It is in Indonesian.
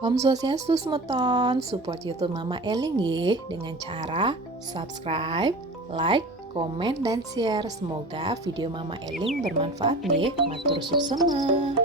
Om Swastiastu semeton, support YouTube Mama Eling nggih dengan cara subscribe, like, komen, dan share. Semoga video Mama Eling bermanfaat nggih. Matur suksema.